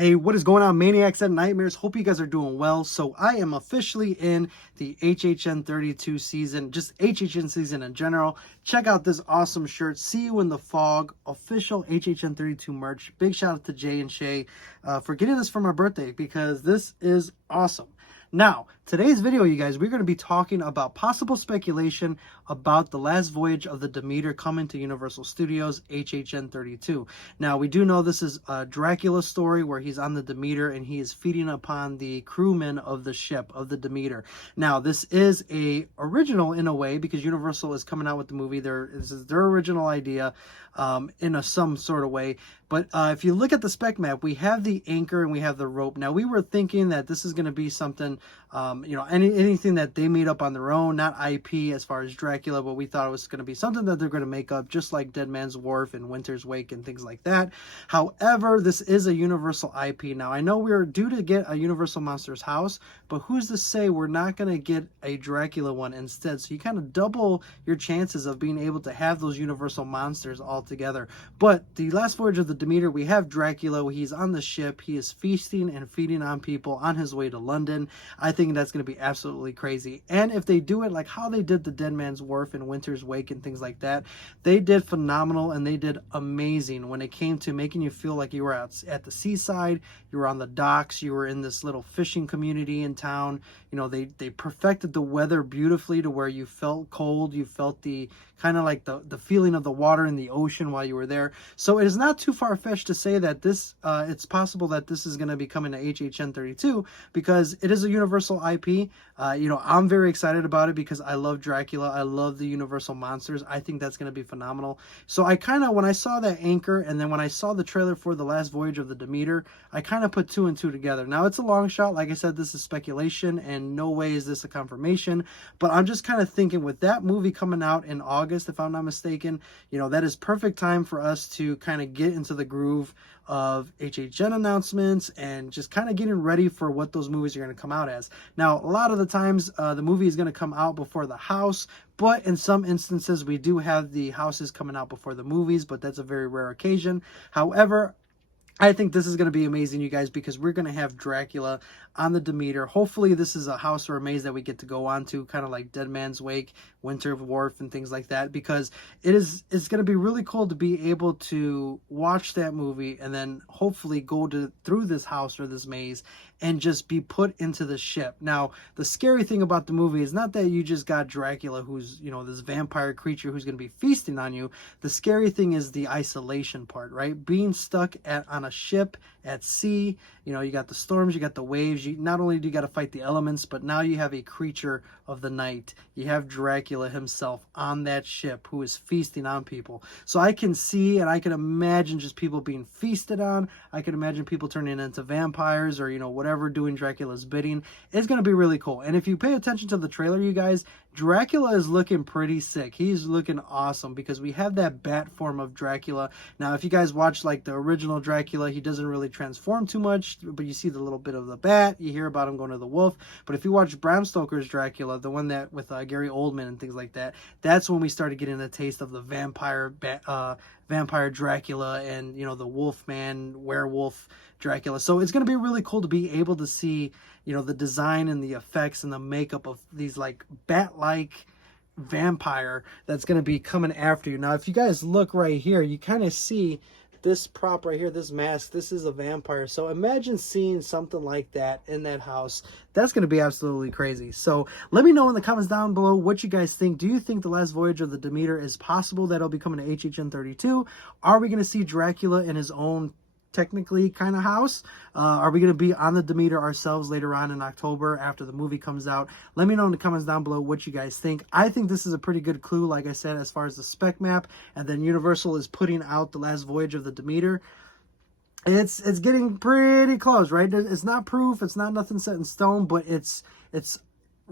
Hey, what is going on, Maniacs and Nightmares? Hope you guys are doing well. So I am officially in the HHN 32 season, just HHN season in general. Check out this awesome shirt, See You in the Fog, official HHN 32 merch. Big shout out to Jay and Shay for getting this for my birthday because this is awesome. Now, today's video, you guys, we're going to be talking about possible speculation about the last voyage of the Demeter coming to Universal Studios, HHN 32. Now, we do know this is a Dracula story where he's on the Demeter and he is feeding upon the crewmen of the ship, of the Demeter. Now, this is a original in a way because Universal is coming out with the movie. This is their original idea in some sort of way. But if you look at the spec map, we have the anchor and we have the rope. Now, we were thinking that this is going to be something, anything that they made up on their own, not IP as far as Dracula, but we thought it was going to be something that they're going to make up, just like Dead Man's Wharf and Winter's Wake and things like that. However, this is a Universal IP. Now, I know we're due to get a Universal Monsters house, but who's to say we're not going to get a Dracula one instead? So you kind of double your chances of being able to have those Universal monsters all together. But the last voyage of the Demeter, we have Dracula. He's on the ship. He is feasting and feeding on people on his way to London. I think that's going to be absolutely crazy. And if they do it like how they did the Dead Man's Wharf and Winter's Wake and things like that, they did phenomenal and they did amazing when it came to making you feel like you were at the seaside, you were on the docks, you were in this little fishing community in town. You know, they perfected the weather beautifully to where you felt cold, you felt the kind of like the feeling of the water in the ocean while you were there. So it is not too far-fetched to say that this it's possible that this is going to be coming to HHN 32 because it is a Universal IP. I'm very excited about it because I love Dracula. I love the Universal monsters. I think that's going to be phenomenal. So I kind of, when I saw that anchor and then when I saw the trailer for the last voyage of the Demeter, I kind of put two and two together. Now, it's a long shot. Like I said, this is speculation and no way is this a confirmation, but I'm just kind of thinking with that movie coming out in August, if I'm not mistaken, that is perfect time for us to kind of get into the groove of HHN announcements and just kind of getting ready for what those movies are going to come out as. Now, a lot of the times the movie is going to come out before the house, but in some instances we do have the houses coming out before the movies, but that's a very rare occasion. However, I think this is going to be amazing, you guys, because we're going to have Dracula on the Demeter. Hopefully, this is a house or a maze that we get to go on to, kind of like Dead Man's Wake, Winter's Wharf, and things like that, because it's going to be really cool to be able to watch that movie and then hopefully go through this house or this maze and just be put into the ship. Now, the scary thing about the movie is not that you just got Dracula, who's, this vampire creature who's going to be feasting on you. The scary thing is the isolation part, right? Being stuck on a ship at sea, you got the storms, you got the waves. Not only do you got to fight the elements, but now you have a creature of the night. You have Dracula himself on that ship who is feasting on people. So I can see and I can imagine just people being feasted on. I can imagine people turning into vampires or, whatever, doing Dracula's bidding. It's going to be really cool. And if you pay attention to the trailer, you guys, Dracula is looking pretty sick. He's looking awesome because we have that bat form of Dracula. Now, if you guys watch like the original Dracula, he doesn't really transform too much, but you see the little bit of the bat. You hear about him going to the wolf. But if you watch Bram Stoker's Dracula, the one that with Gary Oldman and things like that, that's when we started getting a taste of the vampire Dracula and, the Wolfman, werewolf Dracula. So it's going to be really cool to be able to see, the design and the effects and the makeup of these like bat-like vampire that's going to be coming after you. Now, if you guys look right here, you kind of see this prop right here, this mask. This is a vampire. So imagine seeing something like that in that house. That's going to be absolutely crazy. So let me know in the comments down below what you guys think. Do you think the last voyage of the Demeter is possible that it'll be coming to HHN 32? Are we going to see Dracula in his own technically kind of house? Are we going to be on the Demeter ourselves later on in October after the movie comes out? Let me know in the comments down below what you guys think. I think this is a pretty good clue, like I said, as far as the spec map, and then Universal is putting out the last voyage of the Demeter. It's getting pretty close, right? It's not proof, it's not nothing set in stone, but it's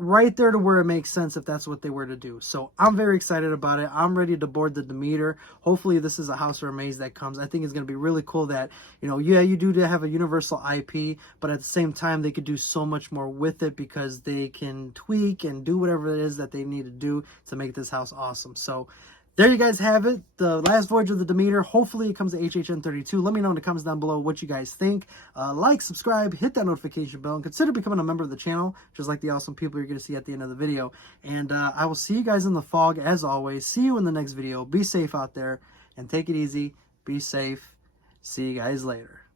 right there to where it makes sense if that's what they were to do. So I'm very excited about it. I'm ready to board the Demeter. Hopefully this is a house or a maze that comes. I think it's going to be really cool that, you do have a Universal IP, but at the same time, they could do so much more with it because they can tweak and do whatever it is that they need to do to make this house awesome. So there you guys have it. The last voyage of the Demeter. Hopefully it comes to HHN 32. Let me know in the comments down below what you guys think. Like, subscribe, hit that notification bell, and consider becoming a member of the channel, just like the awesome people you're going to see at the end of the video. And I will see you guys in the fog, as always. See you in the next video. Be safe out there, and take it easy. Be safe. See you guys later.